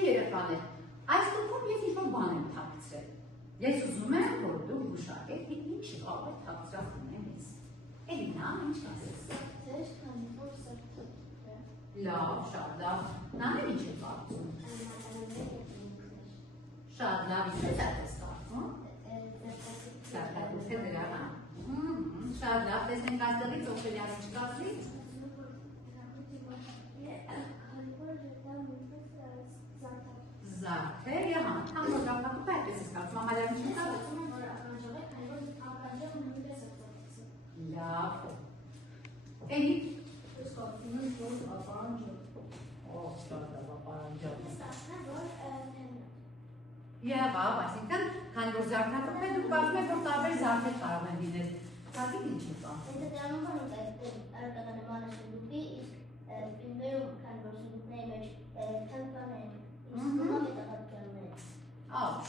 Սիրելի երեխաներ, այս դեպքում ես ինչ-որ բան եմ թաքցրել։ Ես ուզում եմ, որ դուք գուշակեք, ինչի կարող է թաքցրած լինել ես։ Էլինա, ինչ կասես։ Լավ, շատ լավ։ Նարեն ինչ է կարծում։ Շատ լավ, ինչ է այդպես կարծում։ Զարդատուփը դրա համար։ Շատ լավ, տեսնենք այստեղից Օֆելիան ինչ կասի։ Զարդերը, հա, թամոր զարդատուփը այդպես է կարծում, Ամալիան ինչ է կարծում։ Լավ։ Էլի։ Ես կարծում եմ, որ ապարանջը։ Շատ լավ, ապարանջը։ Եղավ, այսինքն, քանի որ զարդատուփ է, դուք կարծում եք, որ տարբեր զարդեր կարող են լինել։ Սակին ինչի բան։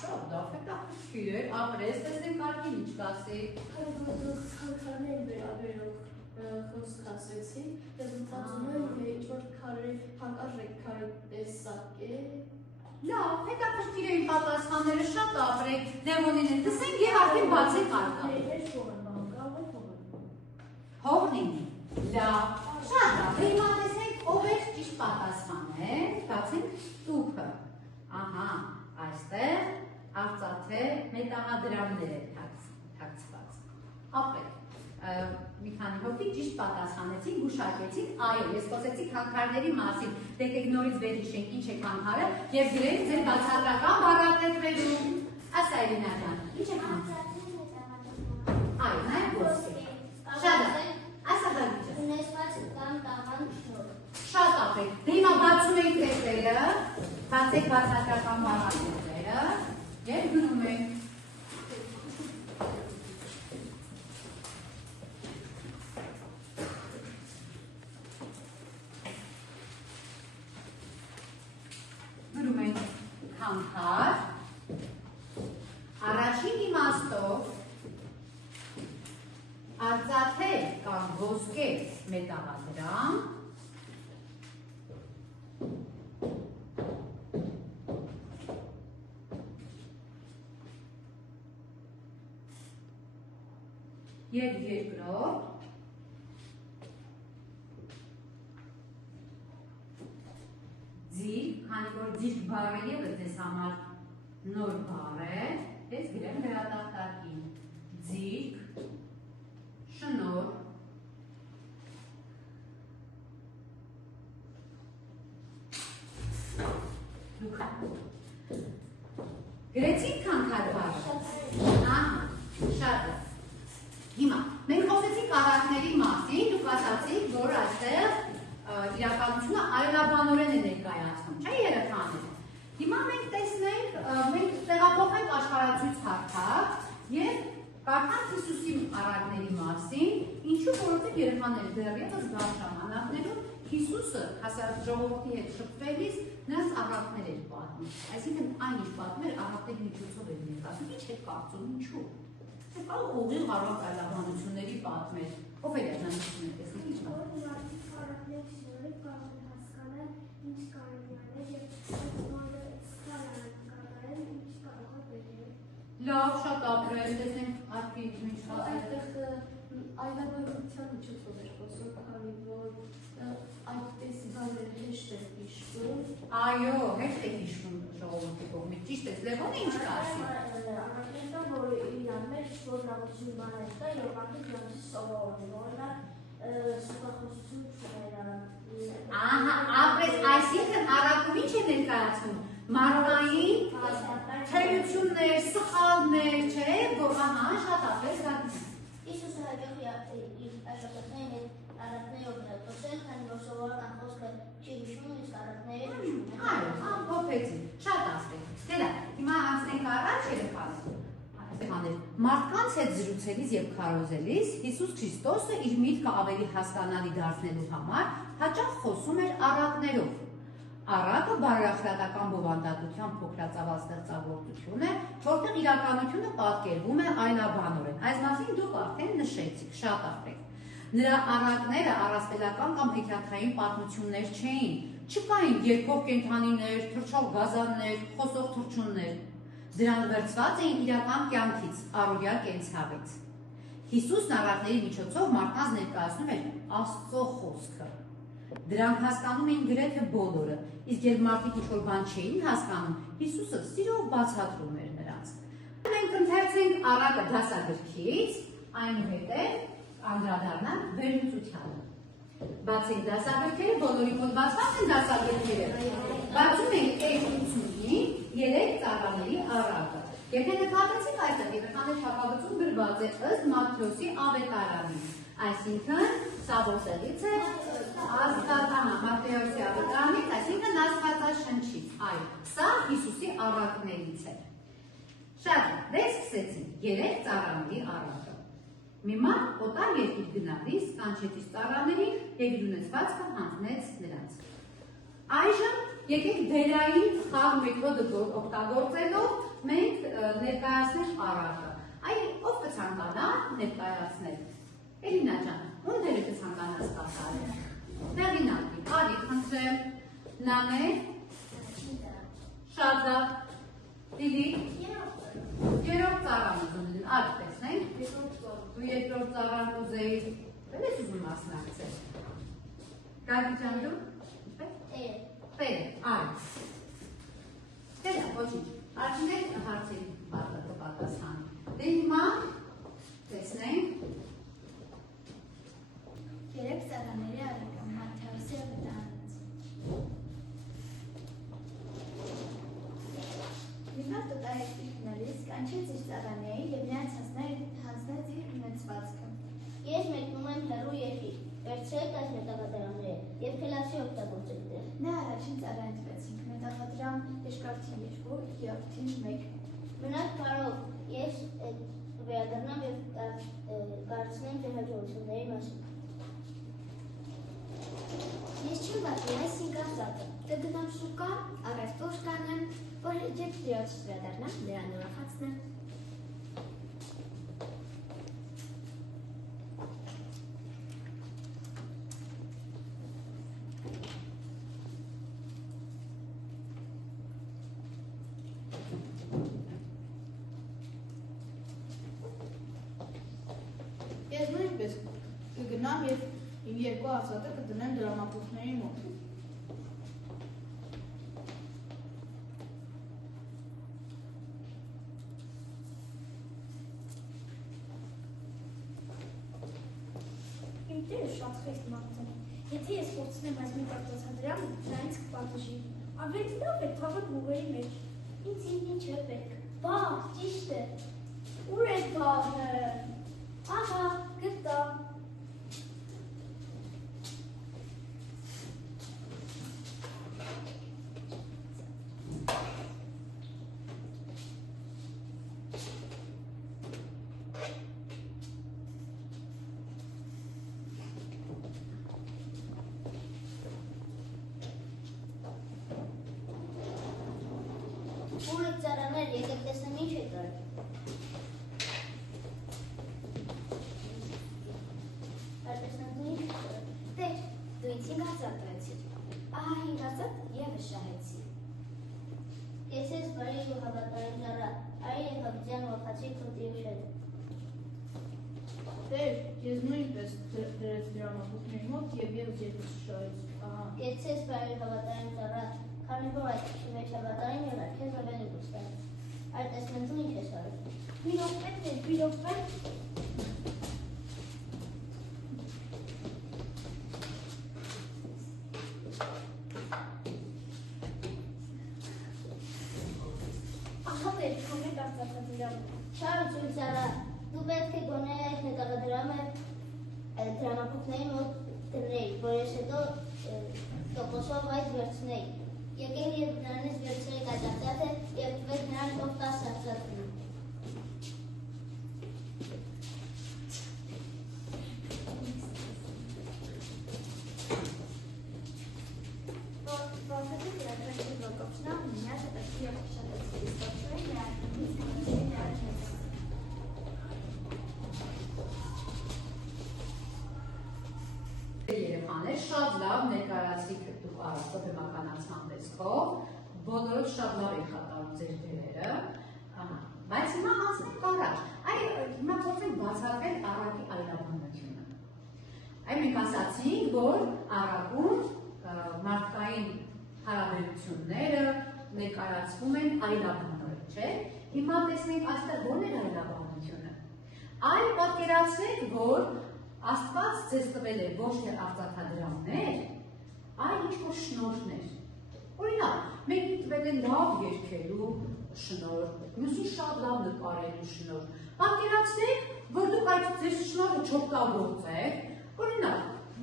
Շատ լավ, հետաքրքիր է, ապրես, տեսնենք Արկին ինչ կասի։ Քարքարներին վերաբերող խոսք ասեցի, ես մտածում եմ, ինչ-որ քարի, հանկարժեք քարի տեսակ է։ Լավ, հետաքրքիր էին պատասխանները, շատ ապրեք, Լևոնին են տեսենք և արդեն բացեք արկա։ Հողն ինի, լավ, շատ լավ, հիմա տեսենք ով էր ճիշտ պատասխանը, բացենք տուփը, ահա, այստեղ արծաթե մետաղադրամներ են թաքցված, ապրեք, մի քանի հոգի ճիշտ պատասխանեցին, գուշակեցին, այո, ես խոսեցի քանքարների մասին, դեկեք նորից վերհիշենք ինչ է քանքարը և գրենք ձեր բացատրական բառատեսակներում, ասա Էլինա ջան, ինչ է քանքարը։ Այո, նայեք ոսկե։ Շատ լավ, ասա Դավիթը։ Ունեցված կամ տաղան շնոր։ Շատ ապրեք, դե հիմա բացում ենք տեսերը, բացեք բացատրական բառատեսակները և գրում ենք։ Քանքար, առաջին իմաստով արծաթե կամ ոսկե մետաղադրամ և երկրորդ ձիրք, քանի որ ձիրք բառը ևս ձեզ համար նոր բառ է, ես գրեմ վերատախտակին, ձիրք, շնոր, դուք գրեցիք քանքար բառը, շատ է, հիմա, մենք խոսեցինք առակների մասին, դուք ասացիք, որ այստեղ իրականությունը այլաբանորեն է ներկայացնում, չէ երեխաներ։ Հիմա մենք տեսնենք, մենք տեղափոխենք աշխարհացույց հարթակ և կարդանք Հիսուսի առակների մասին, ինչու որովհետև երեխաներ դեռևս գալ ժամանակներում Հիսուսը ժողովրդի հետ շփվելիս նրանց առակներ էր պատմում, այսինքն այն ինչ պատմում էր առակների միջոցով էր ներկայացնում, ինչ եք կարծում, ինչու։ Դե կարող ուղիղ առակ այլաբանությունների պատմել, Օֆելիա ջան, տեսնեք ինչ Լավ, շատ ապրել, տեսնենք Արկի ինչ Այդտեղ այլաբանության միջոցով էր խոսում, քանի որ այդպես բաները հեշտ է հիշվում։ Այո, հեշտ է հիշվում ժողովրդի կողմից, ճիշտ է, Լևոնը ինչ կասի։ Առաջինը, որ իրար մեջ որ լավություն բաներ կա, և արդյոք լավություն սովորում, որնա սուտախոսություն չուներ։ Ահա, ապրես, այսինքն առակում ինչ է ներկայացնում, մարդկային թերություններ, սխալներ, չէ, որ ահա շատ ապրես գատիս։ Հիսուսը հաջող իր աշակերտներին հետ առակներով խոսել, քանի որ սովորական խոսքը չի հիշում, իսկ առակները հիշում են։ Այո, ամփոփեցի, շատ ասեք։ Դե լավ, հիմա անցնենք առաջ երեխաներ։ Մարդկանց հետ զրուցելիս և քարոզելիս Հիսուս Քրիստոսը իր միտքը ավելի հասկանալի դարձնելու համար հաճախ խոսում էր առակներով։ Առակը բարոյախոսական բովանդակության փոքրածավալ ստեղծագործություն է, որտեղ իրականությունը պատկերվում է այլաբանորեն։ Այս մասին դուք արդեն նշեցիք, շատ ապրեք։ Նրա առակները առասպելական կամ հեքիաթային պատմություններ չէին, Չկային երկող կենդանիներ, թռչող գազաններ, խոսող թռչուններ։ Դրանք վերցված էին իրական կյանքից, առօրյա կենցաղից։ Հիսուսն առակների միջոցով մարդկանց ներկայացնում էր Աստծո խոսքը։ Դրանք հասկանում էին գրեթե բոլորը, իսկ երբ մարդիկ ինչ-որ բան չէին հասկանում, Հիսուսը սիրով բացատրում էր նրանց։ Մենք ընթերցենք առակը դասագրքից, այնուհետև անդրադառնանք վերլուծությանը։ Բացենք դասագրքերը, բոլորի մոտ բացված են դասագրքերը։ Բացում ենք 85 3 ծառաների առակը։ Եթե նկատեցիք այստեղ երեխաների շապավծում գրված է ըստ Մատթեոսի ավետարանի, այսինքն սա ոսեղից է Մատթեոսի ավետարանից, այսինքն Աստվածաշնչից, այո, սա Հիսուսի առակներից է։ Շատ դե սկսեցինք 3 ծառաների առակը։ Մի մարդ օտար երկիր գնալիս կանչեց իր ծառաներին եւ իր ունեցվածքը հանձնեց նրանց։ Այժմ եկեք դերային խաղ մեթոդը օգտագործելով մենք ներկայացնենք առակը։ Այ ով կցանկանա ներկայացնել։ Էլինա ջան, ում դերը կցանկանաս կատարել։ Հեղինակի, արի խնդրեմ, Նանե, շատ լավ, Լիլի, երրորդ ծառան ուզում լինել, արի տեսնենք, դու երկրորդ ծառան ուզեիր, բեր ես ուզում մասնակցել։ Գագի ջան դու, Տեր, արի։ Տերը, ոչինչ, արդյունեք հարցերի պատասխան։ Դե հիմա տեսնենք 3 ծառաների առակը Մատթեոսի ավետարանից։ Մի մարդ օտար երկիր գնալիս կանչեց իր ծառաներին եւ նրանց հանձնեց իր ունեցվածքը։ Ես մեկնում եմ հեռու երկիր, վերցրեք այս մետաղադրամները եւ խելացի օգտագործեք դրանք։ Նա առաջին ծառային տվեցինք, մետաղադրամ երկրորդին 2, երրորդին 1։ Մնաք բարով, ես վերադառնամ եւ կարծնեմ թե հաջողությունների մասին։ Ես չեմ պատմի այս 5 արծաթը, կգնամ շուկա, առայց տուր կանեմ, որ երբ տիրոջս վերադառնամ, նրան ուրախացնեմ։ Ես նույնպես կգնամ և իմ 2 արծաթը կդնեմ դրամապուհների մոտ։ Իմ տերը շատ խիստ մարդ է։ Եթե ես փորձնեմ այս մի կարծացադրամը, նա ինձ կպատժի։ Ավելի լավ է թավը գուղերի մեջ։ Ինձ ինչ է պետք։ Բաղ, ճիշտ է։ Ուր է բաղը։ Ահա, գտա։ Ուր եք ծառաներ, եկեք տեսնեմ ինչ եք արել։ Տեսնեմ դու ինչ եք արել։ Տեր, դու ինձ 5 արծաթ տվեցիր։ Ահա 5 արծաթ եւս շահեցի։ Ես ես բարի ու հավատարիմ ծառա, արի և հավիտյան ողացի քո տիրուշերը։ Տեր, ես նույնպես դրեց դրամապուհների մոտ և ևս 2 շահեցի։ Ահա։ Ես ես բարի հավատարիմ ծառա, քանի որ այդ քիչ մեջ հավատարիմ եղա, քեզ ավելի գուստան։ Այլ տեսնեմ դու ինչ ես արել։ Մի րոպե, Տեր, մի րոպե։ Ահա Տեր, քո մեկ արծաթադրամը։ Շարունակություն ծառա, դու պետք է գոնե այդ մետաղադրամը դրամապուհների մոտ դնեի, որ ես հետո տոկոսով այդ վերցնեի։ Եկեք և նրանից վերցրեք այդ արծաթը և տվեք նրան թող 10 արծաթ ունի։ Որովհետև իրականացի ոգոչնա մնաց այդի ապշանեցի ստացվել Երեխաներ շատ լավ ներկայացրիք դուք առակը բոլորը շատ լավ եք կատարում ձեր դերերը, բայց հիմա անցնենք առաջ, հիմա փորձենք բացատրել առակի այլաբանությունը։ Մենք ասացինք, որ առակում մարդկային հարաբերությունները ներկայացվում են այլաբանորեն, չէ՞։ Հիմա տեսնենք այստեղ ո՞րն է այլաբանությունը։ Այլ պատկերացրեք, որ Աստված ձեզ տվել է ոչ թե արծաթադրամներ, այլ ինչ-որ շնորհներ։ Օրինակ, մեկին տվել է լավ երգելու շնորհ, մյուսին շատ լավ նկարելու շնորհ։ Պատկերացրեք, որ դուք այդ ձեր շնորհը չօգտագործեք, օրինակ,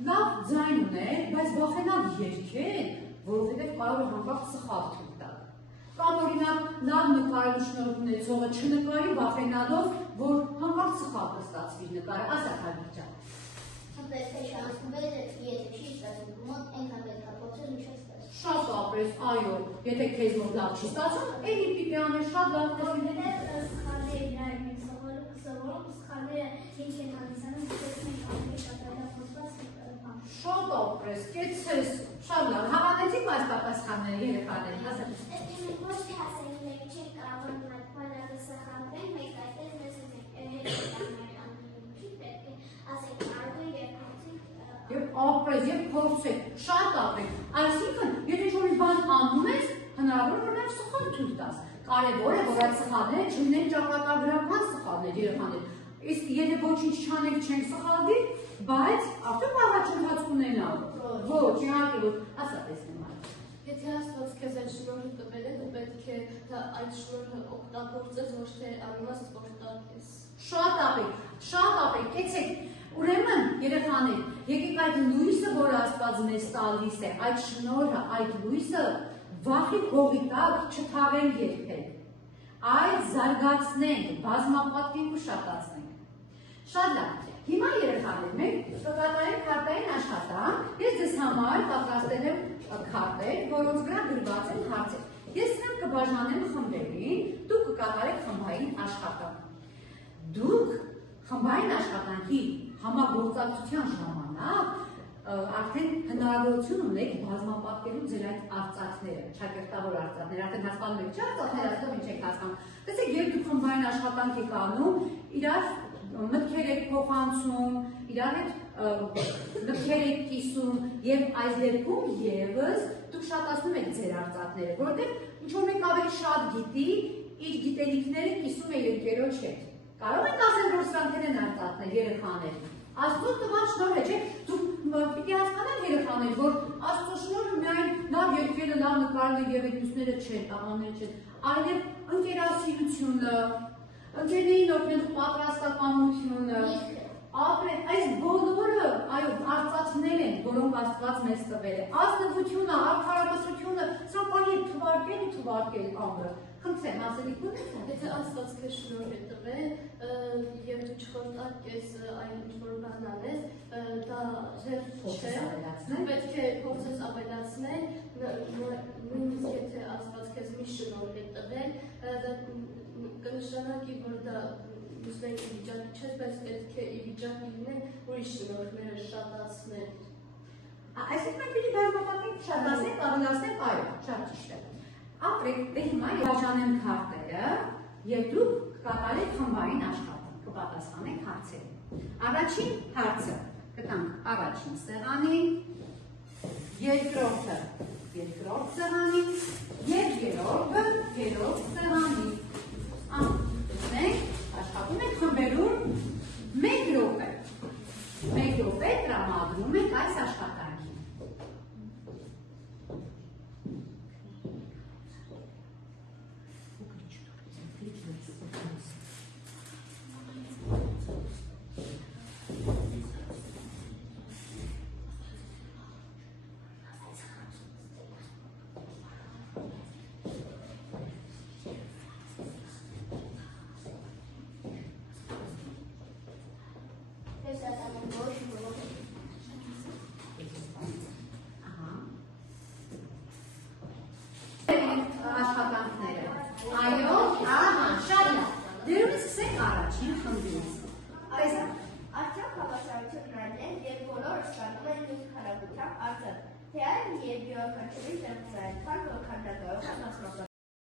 լավ ձայն ունեք, բայց վախենալ երգել, որովհետև կարող է հանկարծ սխալ թույլ տալ։ Կամ օրինակ, լավ նկարելու շնորհ ունեցողը չնկարի վախենալով, որ հանկարծ սխալ կստացվի նկարը, ասա Հակիկ ջան։ Պետք է շանսվել է, եթե չի ստացվում, մոտ այնքան պետք է փորձել ու չստացվում։ Շատ ապրես, այո, եթե քեզ մոտ լավ չի ստացվում, էլի պիտի անես շատ լավ Որովհետև սխալները իրար ենք սովորում, սխալները ինչ են հանդիսանում, տեսնենք ավելի շատ այլափոխված բան։ Շատ ապրես, կեցես, շատ լավ, հավանեցիք այս պատասխանները երեխաներին, ասեք։ Ոչ թե հասենք մենք չենք կարողանում այդ բանակը սխալվել, մենք այդպես մեզ Եվ ապրես, եւ փորձեք, շատ ապրեք, այսինքն, եթե ինչ-որ բան անում ես, հնարավոր որ նաև սխալ թույլ տաս։ Կարևոր է, որ այդ սխալները չլինեն ճակատագրական սխալներ, երեխաներ։ Իսկ եթե ոչինչ չանենք, չենք սխալվի, բայց արդյոք առաջընթաց կունենալ։ Ոչ, իհարկե ոչ, ասա տեսնեմ այլ։ Եթե Աստված քեզ այդ շնորհը տվել է, դու պետք է այդ շնորհը օգտագործես, ոչ թե անիմաստ օգտագործես։ Շատ ապրեք, կեցեք։ Ուրեմն, երեխաներ, եկեք այդ լույսը, որ Աստված մեզ տալիս է, այդ շնորհը, այդ լույսը վախի փողի տակ չթաղենք երբեք, այլ զարգացնենք, բազմապատկենք ու շատացնենք։ Շատ լավ։ Հիմա երեխաներ, մենք կկատարենք քարտային աշխատանք, ես ձեզ համար պատրաստել եմ քարտեր, որոնց վրա գրված են հարցեր։ Ես նրանք կբաժանեմ խմբերի, դուք կկատարեք խմբային աշխատանք։ Դուք խմբային աշխատանքի համագործակցության ժամանակ արդեն հնարավորություն ունեք բազմապատկելու ձեր այդ արծաթները, չակերտավոր արծաթները, արդեն հասկանում եք, չէ՞ արծաթները, ասում ինչ եք հասկանում։ Տեսեք, երբ դուք խմբային աշխատանք եք անում, իրար մտքեր եք փոխանցում, իրար հետ մտքեր եք կիսում եւ այս դեպքում եւս դուք շատացնում եք ձեր արծաթները, որովհետեւ ինչ-որ մեկ ավելի շատ գիտի, իր գիտելիքները կիսում է երկերոջ հետ։ Կարող եք ասել, որ սրանք են արծաթներ, երեխաներ։ Աստծո տված շնորհ է, չէ՞։ Դուք պիտի հասկանաք երեխաներ, որ Աստծո շնորհը միայն լավ երգելը, լավ նկարելը եւ այդուսները չեն, տաղանները չեն, այլև ընկերասիրությունը, ընկերներին օգնելու պատրաստակամությունը, ապրել, այս բոլորը, այո, արծաթներ են, որոնք Աստված մեզ տվել է։ Ազնվությունը, արդարամսրությունը, սա կարելի է թվարկել ամրը։ Խնդրեմ, ասելիք ունեք։ Եթե Աստված քեզ շնորհ է տվել, եւ դու չխորտակես այլ ինչ-որ բան անես, դա ձեր չէ։ Պետք է փորձես ավելացնել, նույնիսկ եթե Աստված քեզ մի շնորհ է տվել, կնշանակի, որ դա մյուսների վիճակի չես, բայց պետք է ի վիճակի լինել ուրիշ շնորհները շատացնել։ Այսինքն մենք պիտի բազմապատկենք, շատացնենք, ավելացնենք, այո, շատ ճիշտ է։ Ապրեք, դե հիմա բաժանեմ քարտերը եւ դուք կկատարեք խմբային աշխատանք, կպատասխանեք հարցերին։ Առաջին հարցը կտանք առաջին սեղանին, երկրորդը երկրորդ սեղանին եւ երրորդը երրորդ սեղանին։ Մենք աշխատում ենք խմբերում 1 րոպե։ 1 րոպե տրամադրում ենք այս աշխատանքին։ Այո, շատ լավ։ Դերում սկսենք առաջին խմբից։ Արդյոք հավասարությունն այն է, երբ բոլորը ստանում են նույն քանակությամբ արծաթ, թե այն երբ յուրաքանչյուրի ձեռքբերական որ քանդակայով